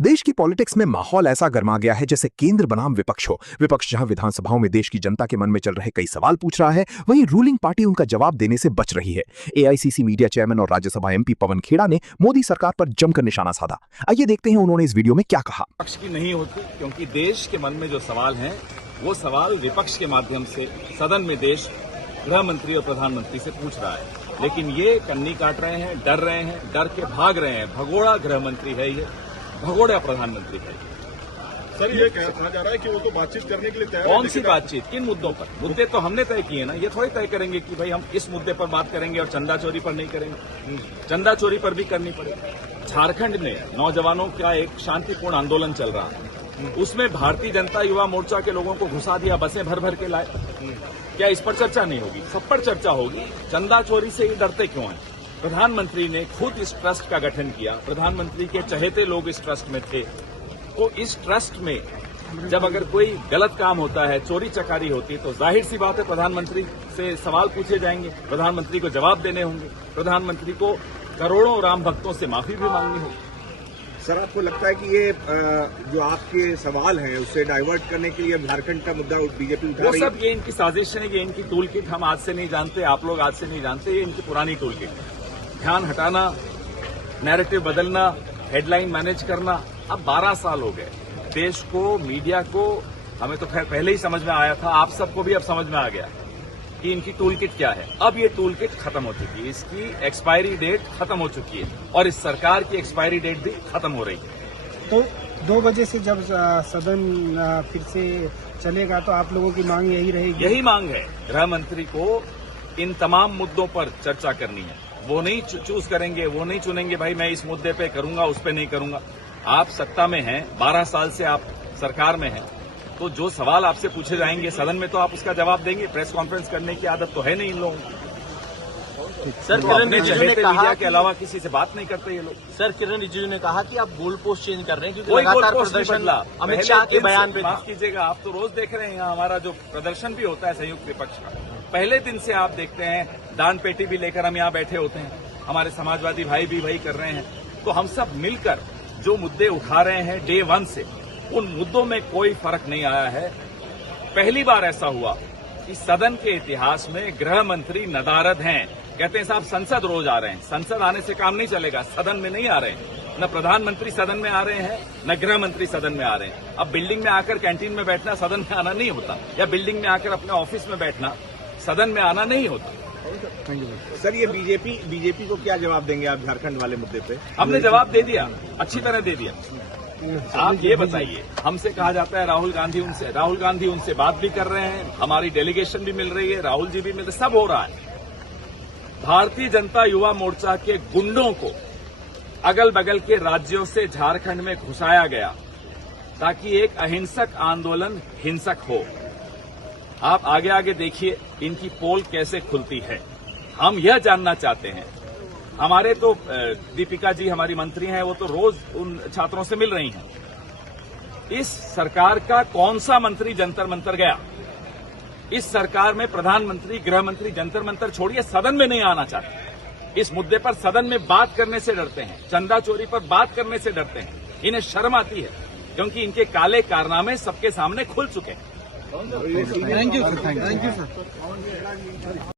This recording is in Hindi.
देश की पॉलिटिक्स में माहौल ऐसा गर्मा गया है जैसे केंद्र बनाम विपक्ष हो। विपक्ष जहां विधानसभाओं में देश की जनता के मन में चल रहे कई सवाल पूछ रहा है, वहीं रूलिंग पार्टी उनका जवाब देने से बच रही है। एआईसीसी मीडिया चेयरमैन और राज्यसभा एमपी पवन खेड़ा ने मोदी सरकार पर जमकर निशाना साधा। आइए देखते हैं उन्होंने इस वीडियो में क्या कहा। विपक्ष की नहीं होती, क्योंकि देश के मन में जो सवाल हैं वो सवाल विपक्ष के माध्यम से सदन में देश गृह मंत्री और प्रधानमंत्री से पूछ रहा है। लेकिन ये कन्नी काट रहे हैं, डर के भाग रहे हैं। भगोड़ा गृह मंत्री है ये, भगोड़ा प्रधानमंत्री है। सर, ये कहा जा रहा है कि वो तो बातचीत करने के लिए तैयार है। कौन सी बातचीत, किन मुद्दों पर? मुद्दे तो हमने तय किए ना। ये थोड़ी तय करेंगे कि भाई हम इस मुद्दे पर बात करेंगे और चंदा चोरी पर नहीं करेंगे। चंदा चोरी पर भी करनी पड़ेगी। झारखंड में नौजवानों का एक शांतिपूर्ण आंदोलन चल रहा है, उसमें भारतीय जनता युवा मोर्चा के लोगों को घुसा दिया, बसें भर भर के लाए। क्या इस पर चर्चा नहीं होगी? सब पर चर्चा होगी। चंदा चोरी से ही डरते क्यों हैं? प्रधानमंत्री ने खुद इस ट्रस्ट का गठन किया, प्रधानमंत्री के चहेते लोग इस ट्रस्ट में थे। तो इस ट्रस्ट में जब अगर कोई गलत काम होता है, चोरी चकारी होती है, तो जाहिर सी बात है प्रधानमंत्री से सवाल पूछे जाएंगे, प्रधानमंत्री को जवाब देने होंगे, प्रधानमंत्री को करोड़ों राम भक्तों से माफी भी मांगनी होगी। सर, आपको लगता है कि ये जो आपके सवाल हैं उससे डाइवर्ट करने के लिए झारखंड का मुद्दा बीजेपी उठा रही है? वो सब ये इनकी साजिश है, ये इनकी टूल किट हम आज से नहीं जानते, आप लोग आज से नहीं जानते, ये इनकी पुरानी टूल किट है। ध्यान हटाना, नैरेटिव बदलना, हेडलाइन मैनेज करना। अब 12 साल हो गए देश को, मीडिया को, हमें तो खैर पहले ही समझ में आया था, आप सबको भी अब समझ में आ गया कि इनकी टूल किट क्या है। अब ये टूल किट खत्म हो चुकी है, इसकी एक्सपायरी डेट खत्म हो चुकी है और इस सरकार की एक्सपायरी डेट भी खत्म हो रही है। तो 2 बजे से जब सदन फिर से चलेगा तो आप लोगों की मांग यही रहेगी? यही मांग है, गृह मंत्री को इन तमाम मुद्दों पर चर्चा करनी है। वो नहीं चूज करेंगे, वो नहीं चुनेंगे भाई मैं इस मुद्दे पे करूंगा, उस पे नहीं करूंगा। आप सत्ता में हैं, 12 साल से आप सरकार में हैं, तो जो सवाल आपसे पूछे जाएंगे सदन में तो आप उसका जवाब देंगे। प्रेस कॉन्फ्रेंस करने की आदत तो है नहीं इन लोगों को। सर, किरण रिजिजू ने कहा मीडिया के अलावा किसी से बात नहीं करते ये लोग। सर, किरण रिजिजू ने कहा कि आप गोल पोस्ट चेंज कर रहे हैं क्योंकि कोई लगातार गोल पोस्ट नहीं प्रदर्शन बदला। अमित शाह के बयान पे माफ कीजिएगा, आप तो रोज देख रहे हैं यहाँ हमारा जो प्रदर्शन भी होता है संयुक्त विपक्ष का। पहले दिन से आप देखते हैं, दान पेटी भी लेकर हम यहाँ बैठे होते हैं, हमारे समाजवादी भाई भी वही कर रहे हैं। तो हम सब मिलकर जो मुद्दे उठा रहे हैं डे 1 से, उन मुद्दों में कोई फर्क नहीं आया है। पहली बार ऐसा हुआ कि सदन के इतिहास में गृह मंत्री नदारद हैं। कहते हैं साहब संसद रोज आ रहे हैं, संसद आने से काम नहीं चलेगा, सदन में नहीं आ रहे हैं। न प्रधानमंत्री सदन में आ रहे हैं, न गृह मंत्री सदन में आ रहे हैं। अब बिल्डिंग में आकर कैंटीन में बैठना सदन में आना नहीं होता, या बिल्डिंग में आकर अपने ऑफिस में बैठना सदन में आना नहीं होता। सर, ये बीजेपी को क्या जवाब देंगे आप झारखंड वाले मुद्दे पे? हमने जवाब दे दिया, अच्छी तरह दे दिया। आप ये बताइए, हमसे कहा जाता है राहुल गांधी उनसे बात भी कर रहे हैं, हमारी डेलीगेशन भी मिल रही है, राहुल जी भी मिल रहे, सब हो रहा है। भारतीय जनता युवा मोर्चा के गुंडों को अगल बगल के राज्यों से झारखंड में घुसाया गया ताकि एक अहिंसक आंदोलन हिंसक हो। आप आगे आगे देखिए इनकी पोल कैसे खुलती है। हम यह जानना चाहते हैं, हमारे तो दीपिका जी हमारी मंत्री हैं, वो तो रोज उन छात्रों से मिल रही हैं। इस सरकार का कौन सा मंत्री जंतर मंतर गया? इस सरकार में प्रधानमंत्री, गृह मंत्री जंतर मंतर छोड़िए, सदन में नहीं आना चाहते। इस मुद्दे पर सदन में बात करने से डरते हैं, चंदा चोरी पर बात करने से डरते हैं। इन्हें शर्म आती है क्योंकि इनके काले कारनामे सबके सामने खुल चुके हैं। Thank you sir.